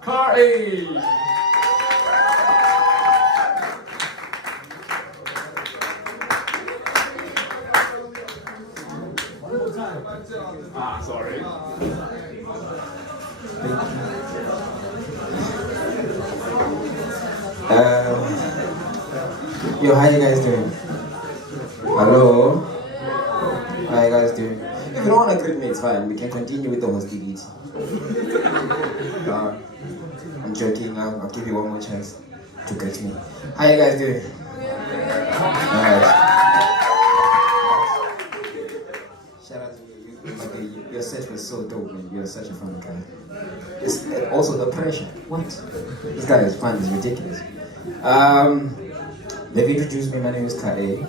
Kaey. Sorry. Yo, how you guys doing? Hello? How you guys doing? If you don't want to greet me, it's fine. We can continue with the hostility. I'm joking. I'll give you one more chance to greet me. How you guys doing? Alright. Shout out to you. Your set was so dope, man. You're such a fun guy. It's also the pressure. What? This guy is fun. It's ridiculous. They've introduced me. My name is Kaey.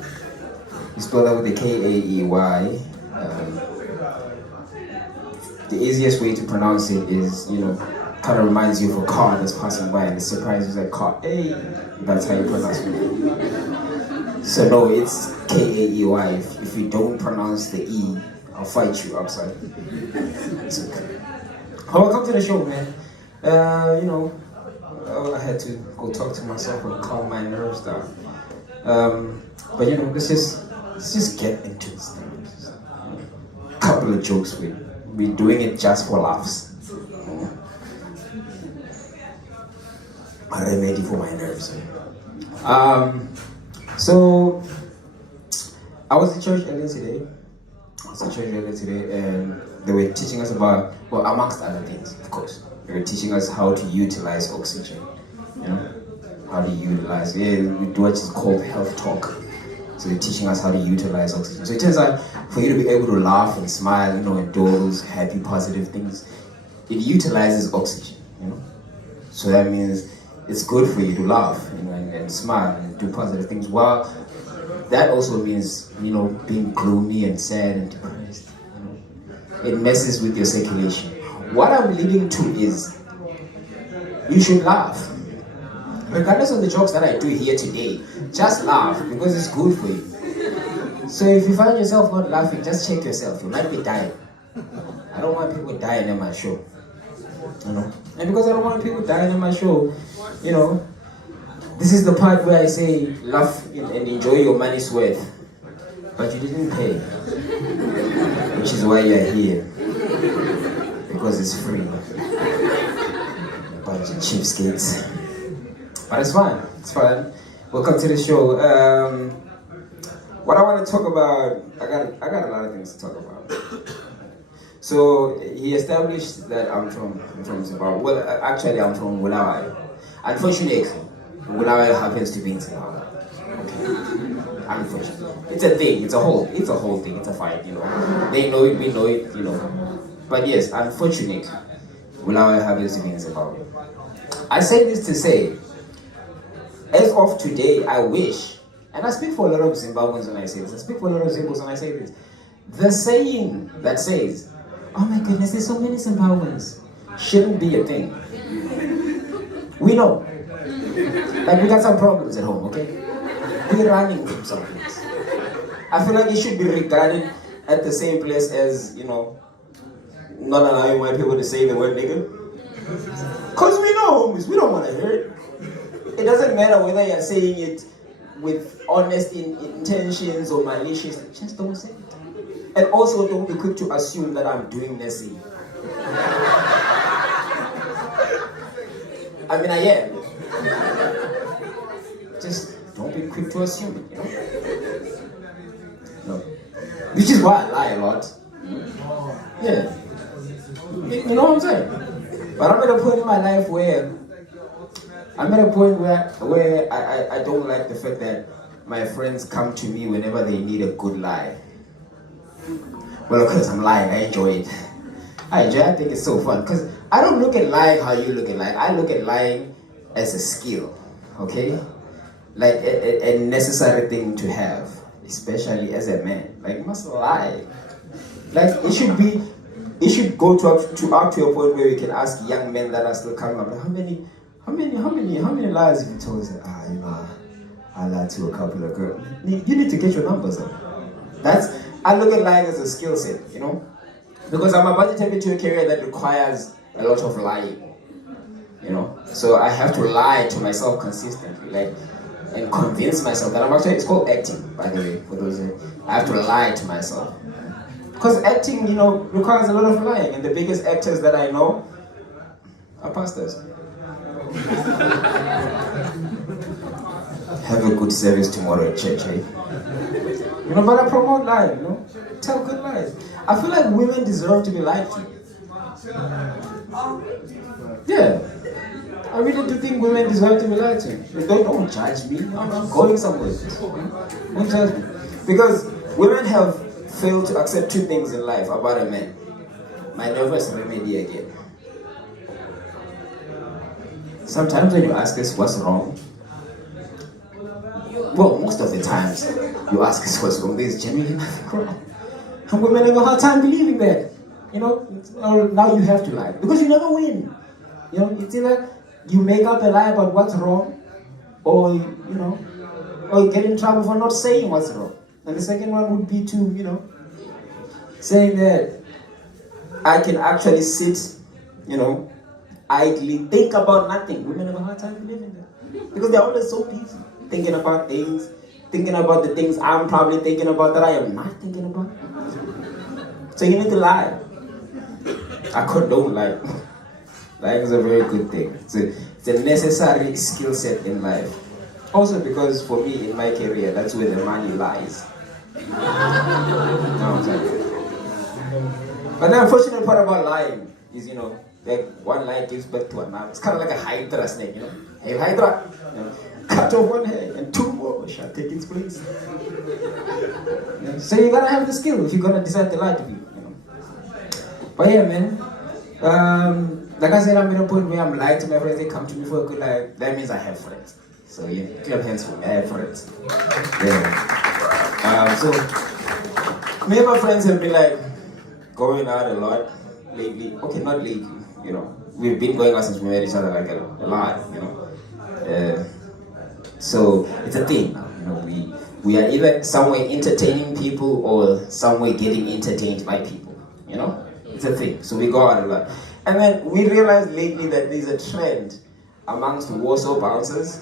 You spell that with the Kaey. The easiest way to pronounce it is, kind of reminds you of a car that's passing by and it surprises you like car. Hey, that's how you pronounce it. So no, it's Kaey. If you don't pronounce the E, I'll fight you outside. It's okay. Welcome to the show, man. I had to go talk to myself and calm my nerves down. But let's just get into this thing. A couple of jokes. We're doing it just for laughs. A remedy for my nerves. So I was in church earlier today. And they were teaching us about, well, amongst other things, of course. They were teaching us how to utilize oxygen. How to utilize. We do what is called health talk. So they're teaching us how to utilize oxygen. So it turns out, for you to be able to laugh and smile, and do all those happy, positive things, it utilizes oxygen. So that means it's good for you to laugh, and smile and do positive things. Well, that also means, being gloomy and sad and depressed. It messes with your circulation. What I'm leading to is, you should laugh. Regardless of the jokes that I do here today, just laugh because it's good for you. So if you find yourself not laughing, just check yourself. You might be dying. I don't want people dying in my show. And because I don't want people dying in my show, this is the part where I say laugh and enjoy your money's worth. But you didn't pay. Which is why you're here. Because it's free. A bunch of cheapskates. But it's fine. Welcome to the show. What I want to talk about, I got a lot of things to talk about. So he established that I'm from Zimbabwe. Well, actually I'm from Bulawayo. Unfortunately, Bulawayo happens to be in Zimbabwe. Okay. Unfortunately, it's a thing. It's a whole thing. It's a fight. They know it. We know it. But yes, unfortunately, Bulawayo happens to be in Zimbabwe. I say this to say, as of today, I wish, and I speak for a lot of Zimbabweans when I say this, when I say this, the saying that says, oh my goodness, there's so many Zimbabweans, shouldn't be a thing. We know. Like, we got some problems at home, okay? We're running from some things. I feel like it should be regarded at the same place as, not allowing white people to say the word nigga. Because we know, homies, we don't want to hear it. It doesn't matter whether you're saying it with honest intentions or malicious, just don't say it. And also don't be quick to assume that I'm doing messy. I mean, I am. Just don't be quick to assume it, No. Which is why I lie a lot. Yeah. You know what I'm saying? But I'm at a point in my life where I don't like the fact that my friends come to me whenever they need a good lie. Well, because I'm lying, I enjoy it. I think it's so fun. Because I don't look at lying how you look at lying. I look at lying as a skill, okay? Like a necessary thing to have, especially as a man. Like, you must lie. Like, it should go to up to a point where we can ask young men that are still coming up, how many lies have you told us? I lied to a couple of girls. You need to get your numbers up. I look at lying as a skill set, Because I'm about to step into a career that requires a lot of lying. you know. So I have to lie to myself consistently, like, and convince myself that I'm actually, it's called acting, by the way, for those I have to lie to myself. Because acting, you know, requires a lot of lying, and the biggest actors that I know are pastors. Have a good service tomorrow at church, eh? You know, but I promote lying, you know? Tell good lies. I feel like women deserve to be lied to. Yeah. I really do think women deserve to be lied to. Don't judge me. I'm going somewhere. Don't judge me. Because women have failed to accept two things in life about a man. My nervous remedy again. Sometimes when you ask us what's wrong, well, most of the times you ask us what's wrong, there's genuinely nothing wrong. And women have a hard time believing that. You know, now you have to lie. Because you never win. You know, it's either you make up a lie about what's wrong, or, you know, or you get in trouble for not saying what's wrong. And the second one would be to, you know, saying that I can actually sit, you know, idly think about nothing. Women have a hard time believing that. Because they're always so busy thinking about things, thinking about the things I'm probably thinking about that I am not thinking about. So you need to lie. I condone lying. Lying is a very good thing. It's a necessary skill set in life. Also because for me, in my career, that's where the money lies. No, I'm sorry. But the unfortunate part about lying is, you know, like one lie gives birth to another. It's kind of like a hydra snake, you know. Hey, hydra, you know, cut off one head and two more shall take its place. You know? So you gotta have the skill if you're gonna decide to lie to people, you know. But yeah, man. Like I said, I'm in a point where I'm lying to my friends. They come to me for a good lie. That means I have friends. So yeah, clap hands for me. I have friends. Yeah. So me and my friends have been like going out a lot lately. Okay, not lately. You know, we've been going out since we met each other like a lot. You know. So it's a thing. You know, we are either some way entertaining people or some way getting entertained by people. You know, it's a thing. So we go out a lot. And then we realized lately that there's a trend amongst Warsaw bouncers.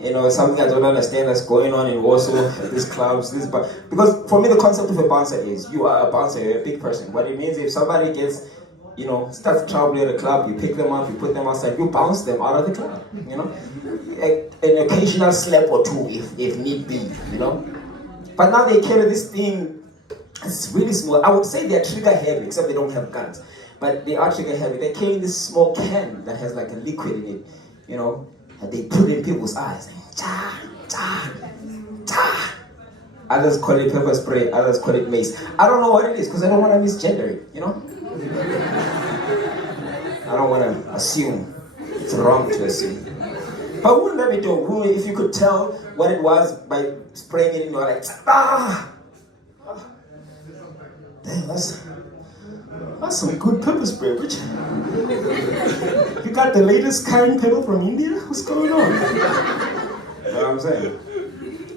You know, something I don't understand that's going on in Warsaw, at these clubs, because for me the concept of a bouncer is, you are a bouncer, you're a big person. What it means, if somebody gets, you know, starts trouble at a club, you pick them up, you put them outside, you bounce them out of the club, you know. An occasional slap or two if need be, you know. But now they carry this thing, it's really small. I would say they're trigger heavy, except they don't have guns. But they are trigger heavy. They're carrying this small can that has like a liquid in it, you know, and they put it in people's eyes. Cha, cha, cha. Others call it pepper spray, others call it mace. I don't know what it is because I don't want to misgender it, you know? I don't want to assume. It's wrong to assume. But wouldn't that be dope? If you could tell what it was by spraying it in your like, ah! Damn, that's some good pepper spray, Richard. You got the latest kind pepper from India? What's going on? You know what I'm saying?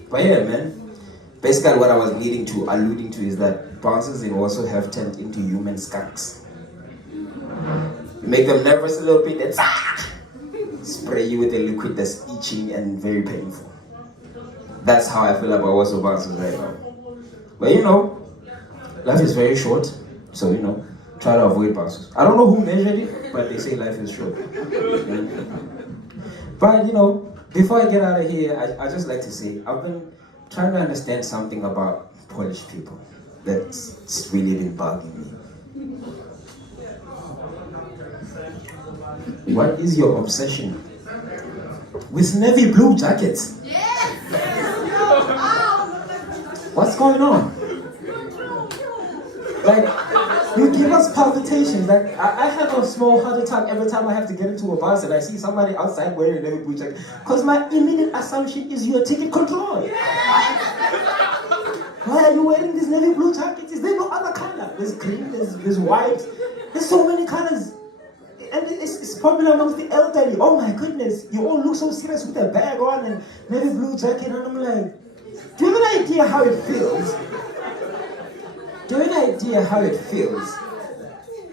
But yeah, man. Basically what I was alluding to is that bouncers in Warsaw have turned into human skunks. You make them nervous a little bit, then spray you with a liquid that's itching and very painful. That's how I feel about Warsaw bouncers right now. But you know, life is very short, so you know, try to avoid bouncers. I don't know who measured it, but they say life is short. But you know, before I get out of here, I just like to say, I've been trying to understand something about Polish people that's really been bugging me. What is your obsession with navy blue jackets? What's going on? Like, you give us palpitations. Like, I have a small heart attack every time I have to get into a bus and I see somebody outside wearing a navy blue jacket. Because my immediate assumption is you're ticket control. Why are you wearing this navy blue jacket? Is there no other color? There's green, there's white. There's so many colors. And it's popular amongst the elderly. Oh my goodness, you all look so serious with a bag on and navy blue jacket. And I'm like, do you have an idea how it feels? Do you have an idea how it feels?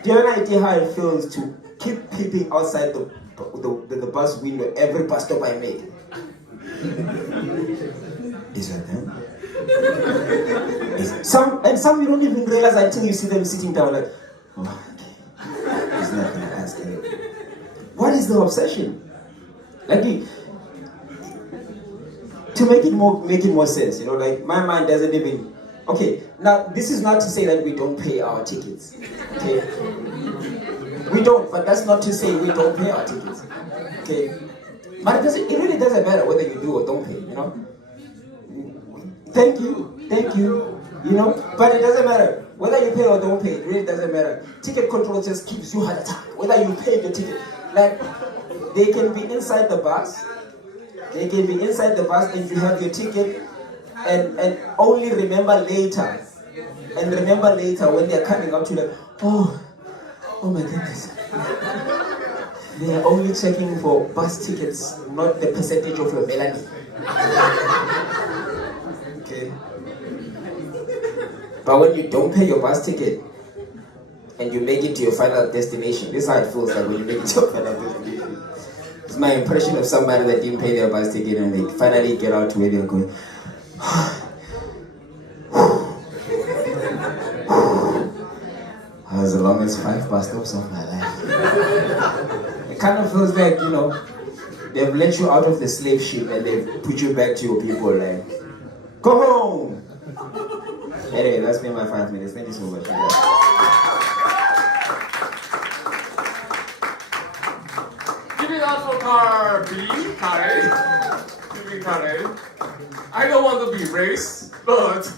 Do you have an idea how it feels to keep peeping outside the bus window every bus stop I make. Is that them? Some you don't even realize until you see them sitting down like, oh, okay. He's not gonna ask anything. What is the obsession? Like to make it more sense, you know, like my mind doesn't even. Okay, now this is not to say that we don't pay our tickets. Okay, we don't, but that's not to say we don't pay our tickets. Okay, but it really doesn't matter whether you do or don't pay. You know. Thank you. You know, but it doesn't matter whether you pay or don't pay. It really doesn't matter. Ticket control just gives you heart attack. Whether you pay the ticket, like they can be inside the bus. They can be inside the bus and you have your ticket. And only remember later. And remember later when they're coming up to you like, oh my goodness. They are only checking for bus tickets, not the percentage of your melanin. Okay. But when you don't pay your bus ticket and you make it to your final destination, this is how it feels like when you make it to your final destination. It's my impression of somebody that didn't pay their bus ticket and they finally get out to where they're going. I was the longest 5 bus stops of my life. It kind of feels like, you know, they've let you out of the slave ship and they've put you back to your people, like, go home! Anyway, that's been my 5 minutes. Thank you so much. Give it up for car B, Kaey. Give me Kaey. I don't want to be racist, but